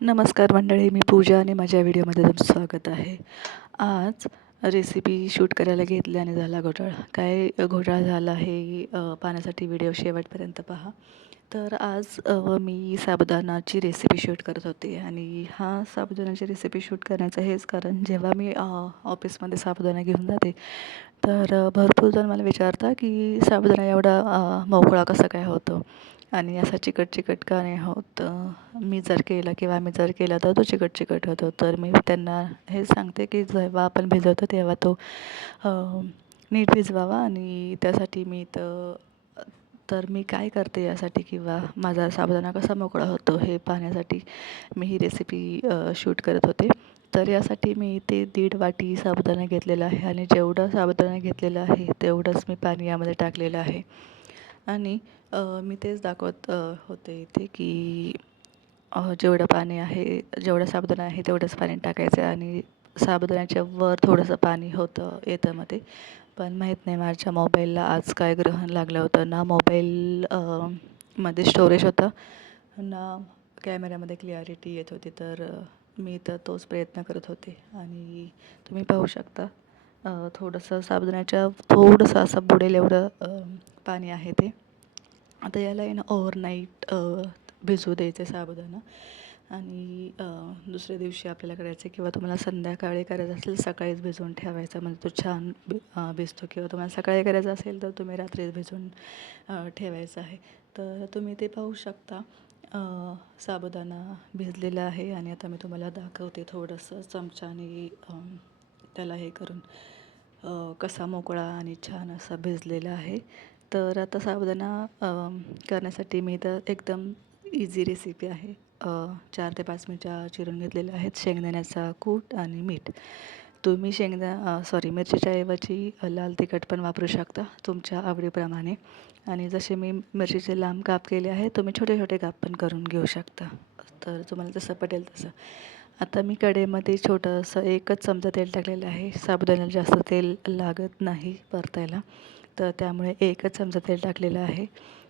नमस्कार मंडळी, मी पूजा आणि माझ्या व्हिडिओमध्ये तुमचं स्वागत आहे. आज रेसिपी शूट करायला घेतली आणि झाला घोटाळा. काय घोटाळा झाला हे पाहण्यासाठी व्हिडिओ शेवटपर्यंत पहा. तर आज मी साबुदाणाची रेसिपी शूट करत होते आणि साबुदाण्याची रेसिपी शूट करण्याचं हेच कारण, जेव्हा मी ऑफिसमध्ये साबुदाणा घेऊन जाते तर भरपूर जण मला विचारतात की साबुदाणा एवढा मोकळा कसा काय होतो आणि असा चिकट चिकट का नाही होत. मी जर केला किंवा आम्ही जर केला तर तो चिकट चिकट होतो. तर मी त्यांना हे सांगते की जेव्हा आपण भिजवतो तेव्हा तो नीट भिजवावा आणि त्यासाठी तर मी काय करते यासाठी किंवा माझा साबुदाणा कसा मोकळा होतो हे पाहण्यासाठी मी ही रेसिपी शूट करत होते. तर यासाठी मी इथे 1.5 वाटी साबुदाणा घेतलेला आहे आणि जेवढा साबुदाणा घेतलेला आहे तेवढंच मी पाणी यामध्ये टाकलेलं आहे. आणि मी तेच दाखवत होते इथे की जेवढं पाणी आहे, जेवढं साबुदाणा आहे तेवढंच पाणी टाकायचं आहे आणि साबुदाण्याच्या वर थोडंसं पाणी येतं मध्ये. पण माहीत नाही माझ्या मोबाईलला आज काय ग्रहण लागलं होतं. ना मोबाईल मध्ये स्टोरेज होतं, ना कॅमेऱ्यामध्ये क्लिअरिटी येत होती. तर मी तर तोच प्रयत्न करत होते आणि तुम्ही पाहू शकता थोडंसं साबुदाण्याच्या थोडंसं असं बुडेल एवढं पाणी आहे ते. आता याला आहे ना ओव्हरनाईट भिजवू द्यायचं आहे साबुदाणा आणि दुसऱ्या दिवशी आपल्याला करायचं आहे किंवा तुम्हाला संध्याकाळी करायचं असेल सकाळीच भिजवून ठेवायचा, म्हणजे तो छान भिजतो. किंवा तुम्हाला सकाळी करायचं असेल तर तुम्ही रात्रीच भिजवून ठेवायचं आहे. तर तुम्ही ते पाहू शकता साबुदाणा भिजलेला आहे आणि आता मी तुम्हाला दाखवते थोडंसं चमच्याने त्याला हे करून कसा मोकळा आणि छान असा भिजलेला आहे. तर आता साबुदाणा करण्यासाठी मी तर एकदम इझी रेसिपी आहे. 4 ते 5 मिरच्या चिरून घेतलेल्या आहेत, शेंगदाण्याचा कूट आणि मीठ. तुम्ही मिरचीच्या ऐवजी लाल तिखट पण वापरू शकता तुमच्या आवडीप्रमाणे. आणि जसे मी मिरचीचे लांब काप केले आहेत, तुम्ही छोटे छोटे काप पण करून घेऊ शकता, तर तुम्हाला जसं पटेल तसं. आता मी कढईमध्ये छोटंसं 1च चमचा तेल टाकलेलं आहे. साबुदाण्याला जास्त तेल लागत नाही परतायला, तर त्यामुळे 1च चमचा तेल टाकलेलं आहे.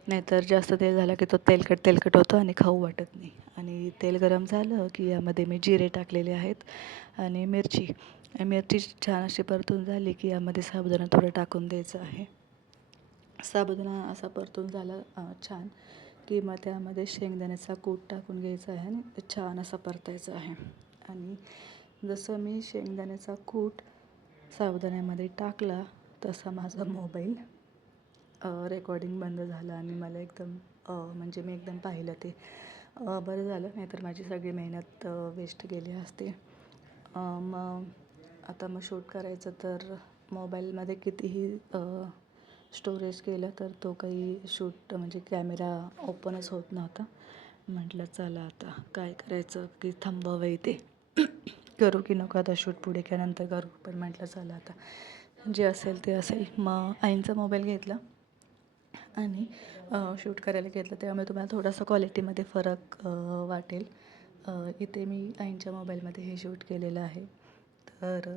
नाहीतर जास्त तेल झालं की तो तेलकट तेलकट होतो आणि खाऊ वाटत नाही. आणि तेल गरम झालं की यामध्ये मी जिरे टाकलेले आहेत आणि मिरची छान अशी परतून झाली की यामध्ये साबुदाणा थोडं टाकून द्यायचं आहे. साबुदाणा असा परतून झाला छान की मग त्यामध्ये शेंगदाण्याचा कूट टाकून घ्यायचा आहे आणि छान असा परतायचा आहे. आणि जसं मी शेंगदाण्याचा कूट साबुदाण्यामध्ये टाकला तसा माझा मोबाईल रेकॉर्डिंग बंद झालं आणि मला एकदम म्हणजे मी एकदम पाहिलं ते बरं झालं, नाहीतर माझी सगळी मेहनत वेस्ट गेली असते. मग शूट करायचं तर मोबाईलमध्ये कितीही स्टोरेज केलं तर तो काही शूट म्हणजे कॅमेरा ओपनच होत नव्हता. म्हटलं चला आता काय करायचं की थांबावं इथे करू की नको आता शूट पुढे की नंतर करू. पण म्हटलं चला आता जे असेल ते असेल. मग आईंचा मोबाईल घेतला आणि शूट करायला घेतलं, त्यामुळे तुम्हाला थोडासा क्वालिटीमध्ये फरक वाटेल. इथे मी आईंच्या मोबाईलमध्ये हे शूट केलेलं आहे. तर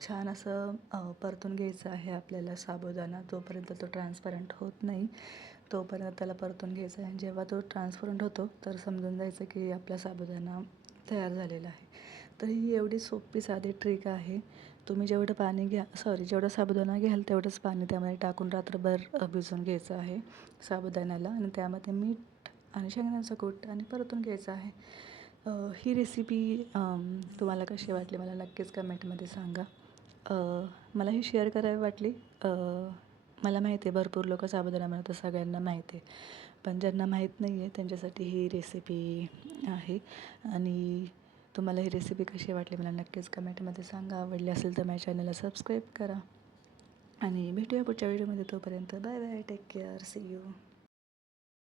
छान असं परतून घ्यायचं आहे आपल्याला साबुदाणा. जोपर्यंत तो ट्रान्सपरंट होत नाही तोपर्यंत त्याला परतून घ्यायचं आहे. आणि जेव्हा तो ट्रान्सपरंट होतो तर समजून जायचं की आपला साबुदाणा तयार झालेला आहे. तर ही एवढी सोपी साधी ट्रिक आहे. तुम्ही जेवढं साबुदाणा घ्याल तेवढंच पाणी त्यामध्ये टाकून रात्रभर भिजवून घ्यायचं आहे साबुदाण्याला आणि त्यामध्ये मीठ आणि शेंगदाण्याचा कूट आणि परतून घ्यायचं आहे. ही रेसिपी तुम्हाला कशी वाटली मला नक्कीच कमेंटमध्ये सांगा. मला ही शेअर करावी वाटली. मला माहिती आहे भरपूर लोकं साबुदाणा बनवतात, सगळ्यांना माहिती आहे. पण ज्यांना माहीत नाही आहे त्यांच्यासाठी ही रेसिपी आहे. आणि तुम्हाला ही रेसिपी कशी वाटली मला नक्कीच कमेंटमध्ये सांगा. आवडली असेल तर माझ्या चॅनलला सबस्क्राईब करा आणि भेटूया पुढच्या व्हिडिओमध्ये. तोपर्यंत bye bye, take care, see you.